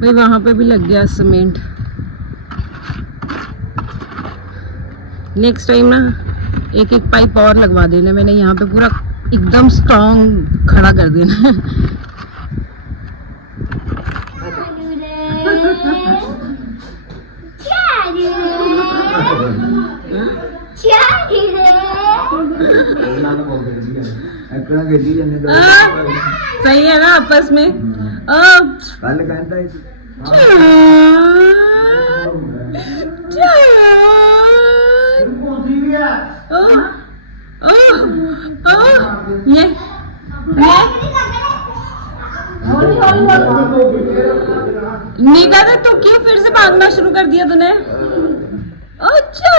भाई वहां पे भी लग गया सीमेंट। नेक्स्ट टाइम ना एक एक पाइप और लगवा देना मैंने, यहाँ पे पूरा एकदम स्ट्रॉन्ग खड़ा कर देना। सही है ना आपस में। निका था तो क्यों फिर से भागना शुरू कर दिया तूने? अच्छा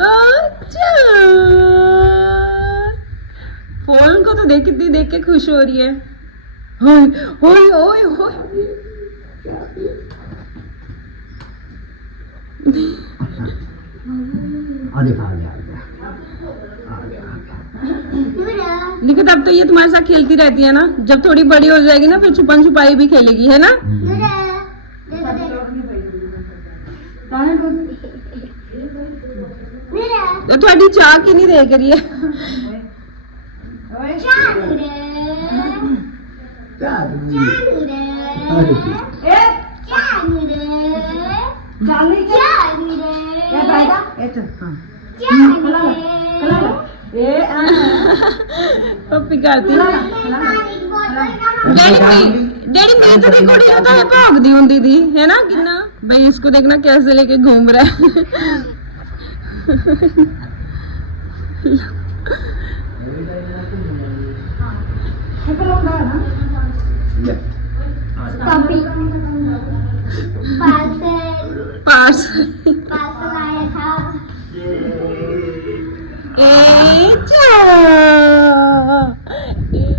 अच्छा, फोन को तो देख कितनी देख के खुश हो रही है। होय होय होय होय। लेकिन तब तो ये तुम्हारे साथ खेलती रहती है ना, जब थोड़ी बड़ी हो जाएगी ना फिर छुपन छुपाई भी खेलेगी, है ना? तो थोड़ी चाह की नहीं देख रही है। पप्पी करती डैडी मेरी तो देखो तो है भागदी हुंदी थी, है ना? कितना भाई इसको देखना कैसे लेके घूम रहा है। पार्सल आया था।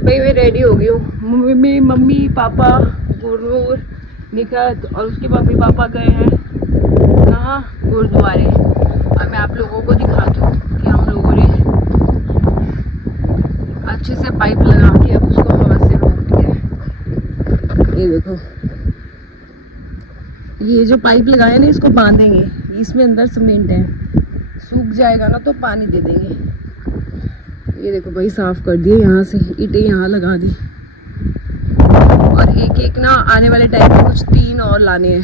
भाई मैं रेडी हो गई हूँ। मम्मी पापा गुरूर निखत और उसके मम्मी पापा गए हैं कहाँ? गुरुद्वारे। और मैं आप लोगों को दिखाती हूँ कि हम लोगों ने अच्छे से पाइप लगा के अब उसको हवा से रोक दिया। ये देखो, ये जो पाइप लगाया ना इसको बांधेंगे, इसमें अंदर सीमेंट है, सूख जाएगा ना तो पानी दे देंगे। ये देखो भाई साफ कर दिए, यहाँ से ईंटें यहाँ लगा दी और एक एक ना आने वाले टाइम में कुछ 3 और लाने हैं।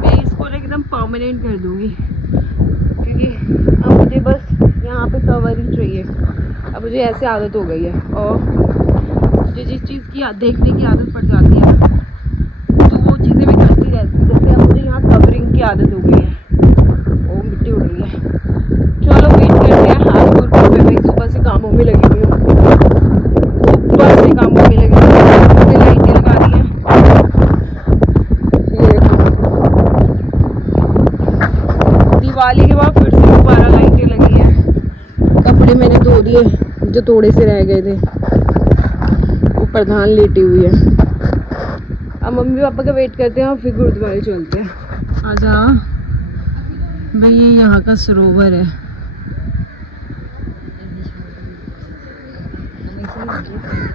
मैं इसको ना एकदम परमानेंट कर दूंगी क्योंकि अब मुझे बस यहाँ पे कवर ही चाहिए। अब मुझे ऐसे आदत हो गई है और मुझे जिस चीज़ की देखने की आदत पड़ जाती है तो वो चीज़ें मैं करती रहती हूँ। जैसे अब मुझे यहाँ कवरिंग की आदत हो गई है, वो मिट्टी उड़ रही है। चलो वेट करते हैं। आज गुरुपुर में मैं सुबह से कामों में लगी हुई हूँ, सुबह से कामों में लगी हुई हूँ। लाइटें लगा दी हैं, ये दिवाली के बाद फिर से दोबारा लाइटें लगी हैं। कपड़े मैंने धो दिए जो थोड़े से रह गए थे, वो प्रधान लेटी हुई है। अब मम्मी पापा का वेट करते हैं और फिर गुरुद्वारे चलते हैं। आजा भाई, ये यहाँ का सरोवर है।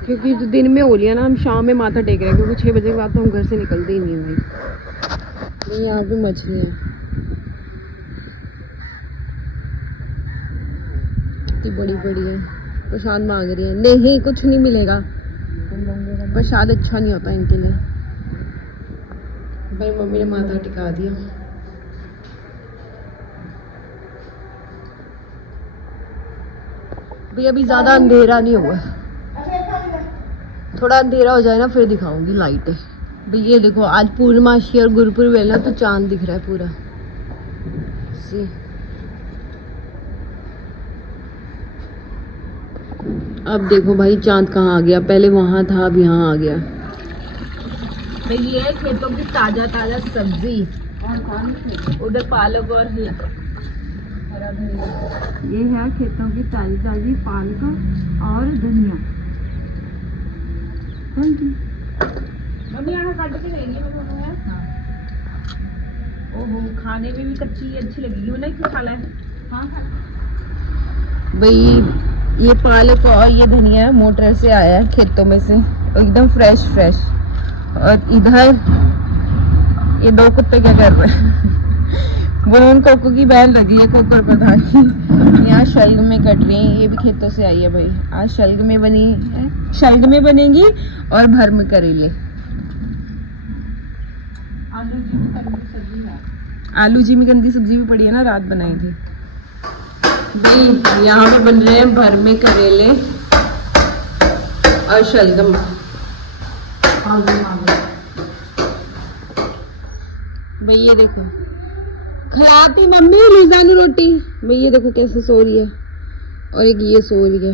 क्योंकि जो दिन में हो लिया ना, हम शाम में माथा टेक रहे हैं क्योंकि 6 बजे के बाद तो हम घर से निकलते ही नहीं है भाई। यहाँ पे मछली है, इतनी बड़ी बड़ी है। प्रसाद मांग रही है, नहीं कुछ नहीं मिलेगा, प्रसाद अच्छा नहीं होता इनके लिए। भाई मम्मी ने माथा टिका दिया। भाई अभी ज्यादा अंधेरा नहीं हुआ, थोड़ा अंधेरा हो जाए ना फिर दिखाऊंगी लाइटें। भाई ये देखो, आज पूर्णमासी और गुरुपुर वेला तो चांद दिख रहा है पूरा। सी अब देखो भाई चांद कहाँ आ गया, पहले वहां था अब यहाँ आ गया। भाई ये है खेतों की ताजा ताजा सब्जी, उधर पालक और हरा धनिया। ये है खेतों की ताजी ताजी पालक और धनिया। ओहो, खाने में भी कच्ची अच्छी लगेगी, वो नहीं खा ले। हाँ भाई ये पालक और ये धनिया मोटर से आया है खेतों में से। एकदम फ्रेश फ्रेश। और इधर ये दो कुत्ते क्या कर रहे हैं? बुनमुन कोको की बैल लगी है कोकर प्रधान की। यहाँ शलगमें कट रही हैं, ये भी खेतों से आई है भाई। आज शलगमें बनी है, शलगमें बनेंगी और भर में करेले। आलू जी में गंदी सब्जी भी पड़ी है ना, रात बनाई थी भाई। यहाँ पे बन रहे हैं भर में करेले और शलगम। भाई ये देखो, खिलाती मम्मी लिजानू रोटी। भाई ये देखो कैसे सो रही है, और एक ये सो रही है,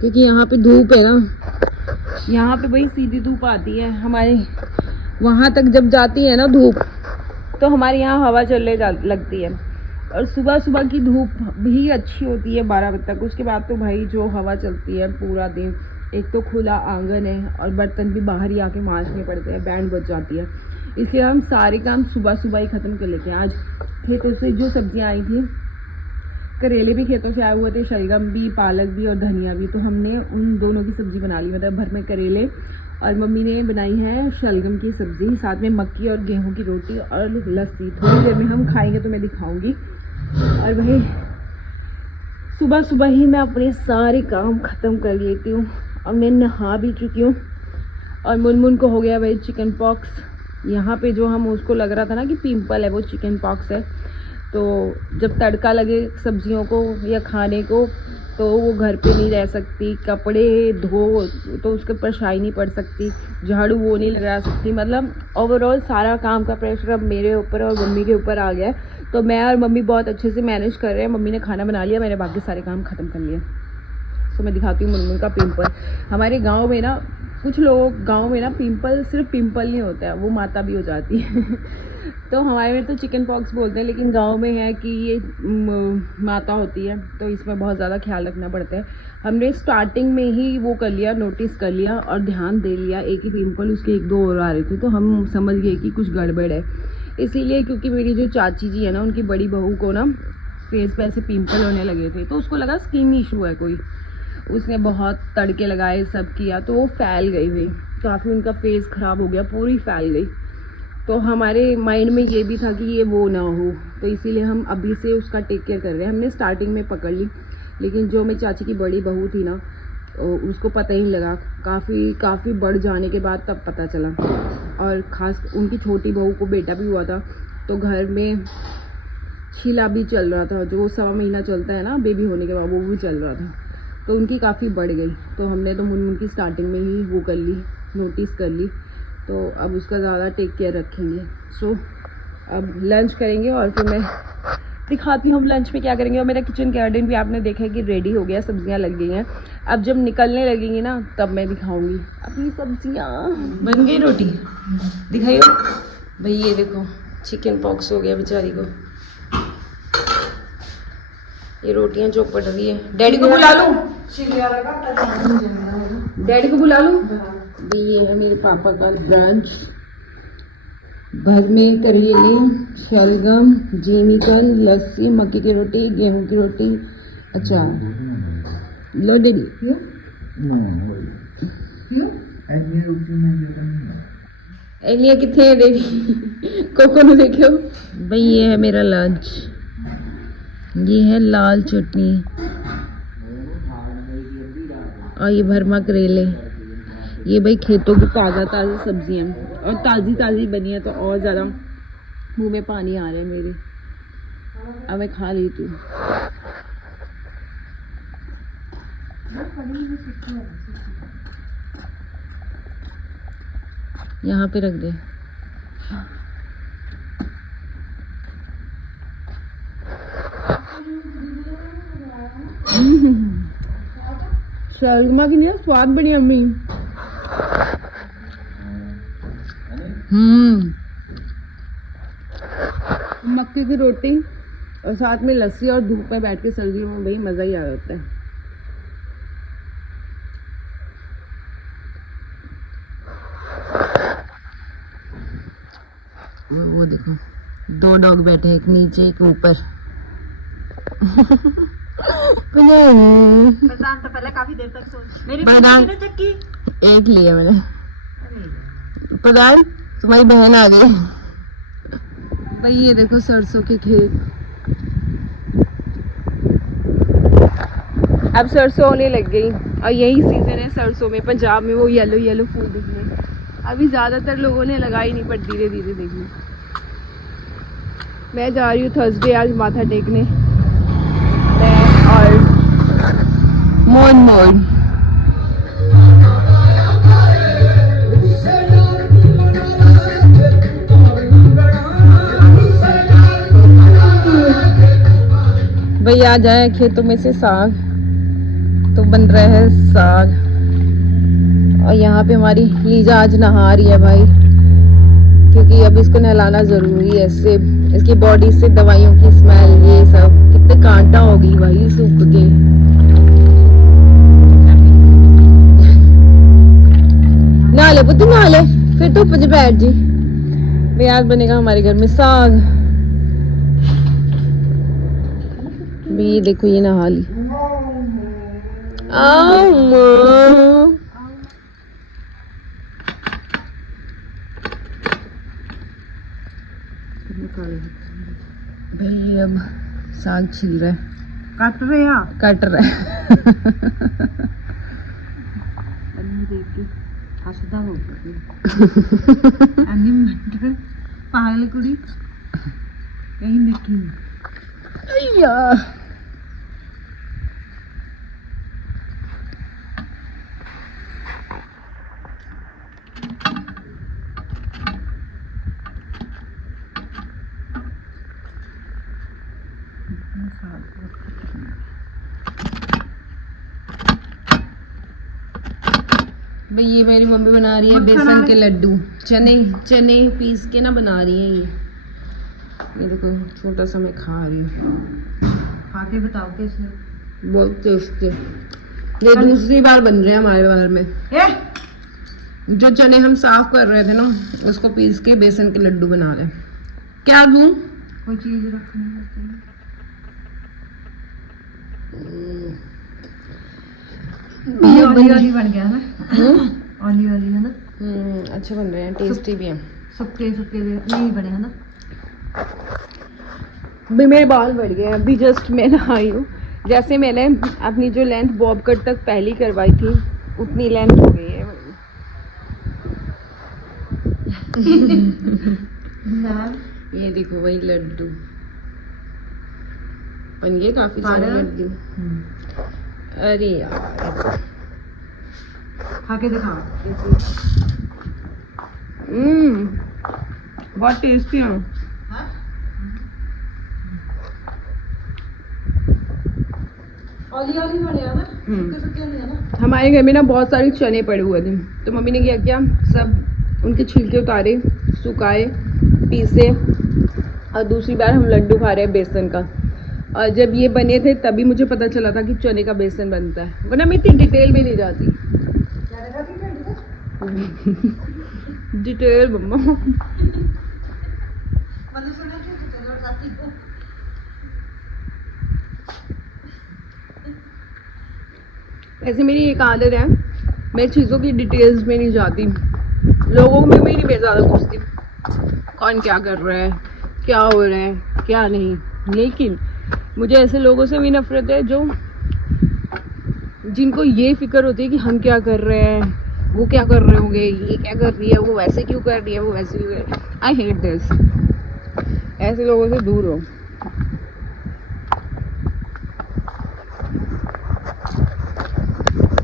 क्योंकि यहाँ पे धूप है ना, यहाँ पे भाई सीधी धूप आती है। हमारे वहाँ तक जब जाती है ना धूप, तो हमारे यहाँ हवा चलने लगती है। और सुबह सुबह की धूप भी अच्छी होती है 12 बजे तक। उसके बाद तो भाई जो हवा चलती है पूरा दिन, एक तो खुला आंगन है और बर्तन भी बाहर ही आके मांजने पड़ते हैं, बैंड बज जाती है। इसलिए हम सारे काम सुबह सुबह ही ख़त्म कर लेते हैं। आज खेतों से जो सब्जियां आई थी, करेले भी खेतों से आए हुए थे, शलगम भी, पालक भी और धनिया भी, तो हमने उन दोनों की सब्ज़ी बना ली। मतलब भर में करेले, और मम्मी ने बनाई है शलगम की सब्ज़ी, साथ में मक्की और गेहूं की रोटी और लस्सी। थोड़ी देर में हम खाएंगे तो मैं दिखाऊंगी। और भाई सुबह सुबह ही मैं अपने सारे काम ख़त्म कर लेती हूँ। और मैं नहा भी चुकी हूँ। और मुनमुन को हो गया भाई चिकन पॉक्स। यहाँ पे जो हम उसको लग रहा था ना कि पिंपल है, वो चिकन पॉक्स है। तो जब तड़का लगे सब्जियों को या खाने को, तो वो घर पे नहीं रह सकती, कपड़े धो तो उसके ऊपर शाई नहीं पड़ सकती, झाड़ू वो नहीं लगा सकती। मतलब ओवरऑल सारा काम का प्रेशर अब मेरे ऊपर और मम्मी के ऊपर आ गया है। तो मैं और मम्मी बहुत अच्छे से मैनेज कर रहे हैं। मम्मी ने खाना बना लिया, मैंने बाकी सारे काम ख़त्म कर लिए। तो मैं दिखाती हूँ मुनमुन का पिंपल। हमारे गाँव में ना, कुछ लोग गांव में ना पिंपल सिर्फ पिंपल नहीं होता है, वो माता भी हो जाती है। तो हमारे में तो चिकन पॉक्स बोलते हैं, लेकिन गांव में है कि ये माता होती है, तो इसमें बहुत ज़्यादा ख्याल रखना पड़ता है। हमने स्टार्टिंग में ही वो कर लिया, नोटिस कर लिया और ध्यान दे लिया। एक ही पिंपल, उसके 1-2 और आ रहे थे, तो हम समझ गए कि कुछ गड़बड़ है। इसीलिए क्योंकि मेरी जो चाची जी है ना, उनकी बड़ी बहू को ना फेस पे ऐसे पिंपल होने लगे थे, तो उसको लगा स्किन इशू है कोई। उसने बहुत तड़के लगाए, सब किया, तो वो फैल गई हुई, काफ़ी उनका फेस ख़राब हो गया, पूरी फैल गई। तो हमारे माइंड में ये भी था कि ये वो ना हो, तो इसीलिए हम अभी से उसका टेक केयर कर रहे हैं। हमने स्टार्टिंग में पकड़ ली, लेकिन जो मेरी चाची की बड़ी बहू थी ना, उसको पता ही नहीं लगा। काफ़ी बढ़ जाने के बाद तब पता चला। और ख़ास उनकी छोटी बहू को बेटा भी हुआ था, तो घर में छीला भी चल रहा था, जो 1.25 महीना चलता है ना बेबी होने के बाद, वो भी चल रहा था। तो उनकी काफ़ी बढ़ गई, तो हमने तो मुनमुन की स्टार्टिंग में ही वो कर ली, नोटिस कर ली। तो अब उसका ज़्यादा टेक केयर रखेंगे। सो अब लंच करेंगे और फिर मैं दिखाती हूँ हम लंच में क्या करेंगे। और मेरा किचन गार्डन भी आपने देखा है कि रेडी हो गया, सब्जियाँ लग गई हैं। अब जब निकलने लगेंगी ना, तब मैं दिखाऊंगी अपनी सब्जियाँ। बन गई रोटी, दिखाइए भाई। ये देखो चिकन पॉक्स हो गया बेचारी को, ये रोटियां जो पड़ रही है। डैडी को बुला लूं? डैडी को बुला लूं? ये है मेरे पापा का ब्रांच। भर में करेले, शलगम, जिमीकन, लस्सी, मक्की की रोटी, गेहूं की रोटी, अचार। लो डैडी। एलिया कितने है डैडी? कोको ने देखो भाई। ये है मेरा लंच, ये है लाल चटनी और ये भरमा करेले। ये भाई खेतों की ताज़ा सब्जियां, और ताज़ी बनी है, तो और ज़्यादा मुंह में पानी आ रहा है मेरे। अब मैं खा लेती हूँ। यहाँ पे रख दे। शलगमा की नहीं स्वाद बढ़िया अम्मी। मक्के की रोटी और साथ में लस्सी और धूप में बैठ के सर्दियों में भाई मज़ा ही आ जाता है। वो देखो 2 डॉग बैठे हैं, एक नीचे एक ऊपर। प्रशांत तो पहले काफी देर तक सोच, मेरी ने चक्की एक लिया मैंने, पता है तुम्हारी बहन आ गई। भाई ये देखो सरसों के खेत, अब सरसों होने लग गई और यही सीजन है सरसों में। पंजाब में वो येलो येलो फूल दिखने, अभी ज्यादातर लोगों ने लगाई नहीं, पर धीरे धीरे देखने। मैं जा रही हूँ थर्सडे आज माथा टेकने, मैं और मोन मोन। भाई आ जाए खेतों में से साग, तो बन रहा है साग। और यहाँ पे हमारी लीजा आज नहा रही है भाई, क्योंकि अब इसको नहलाना जरूरी है, इससे इसकी बॉडी से दवाइयों की स्मेल ये सब। कितने कांटा होगी भाई सूख के। नहा ले पुत्र नहा ले, फिर तो मुझे बैठ जी। भाई आज बनेगा हमारे घर में साग। भी देखो ये नहा ली। भाई अब साग छिल रहा है, कट रहे पागल कुड़ी कहीं देखी भाई। ये मेरी मम्मी बना रही है बेसन के लड्डू, चने चने पीस के ना बना रही है ये देखो छोटा सा मैं खा रही हूँ। खा के बताओ कैसे, बहुत टेस्टी। ये दूसरी बार बन रहे हैं हमारे घर में। जो चने हम साफ कर रहे थे ना, उसको पीस के बेसन के लड्डू बना रहे। क्या दूं? कोई चीज रखनी बन गया ना, ऑली ऑली है ना। अच्छे बन रहे हैं, टेस्टी भी हैं। सुक्के सुक्के नहीं बने हैं ना। भी मेरे बाल बढ़ गए, अभी जस्ट मैं नहाई हूँ। जैसे मैंने अपनी जो लेंथ बॉब कट तक पहली करवाई थी, उतनी लेंथ हो गई है। ये देखो वही लड्डू बन गए, काफी सारे लड्डू। अरे यार खा के दिखा। बहुत टेस्टी है। हमारे घर में ना बहुत सारे चने पड़े हुए थे, तो मम्मी ने क्या सब उनके छिलके उतारे, सुखाए, पीसे, और दूसरी बार हम लड्डू खा रहे हैं बेसन का। और जब ये बने थे तभी मुझे पता चला था कि चने का बेसन बनता है, वरना मैं इतनी डिटेल भी नहीं जाती। डिटेल मम्मा। ऐसे मेरी एक आदत है, मैं चीज़ों की डिटेल्स में नहीं जाती। लोगों में मेरी ज़्यादा घुसती, कौन क्या कर रहा है, क्या हो रहा है, क्या नहीं। लेकिन मुझे ऐसे लोगों से भी नफरत है जो जिनको ये फिक्र होती है कि हम क्या कर रहे हैं, वो क्या कर रहे होंगे, ये क्या कर रही है, वो वैसे क्यों कर रही है, वो वैसे क्यों कर रही है। I hate this. ऐसे लोगों से दूर हो।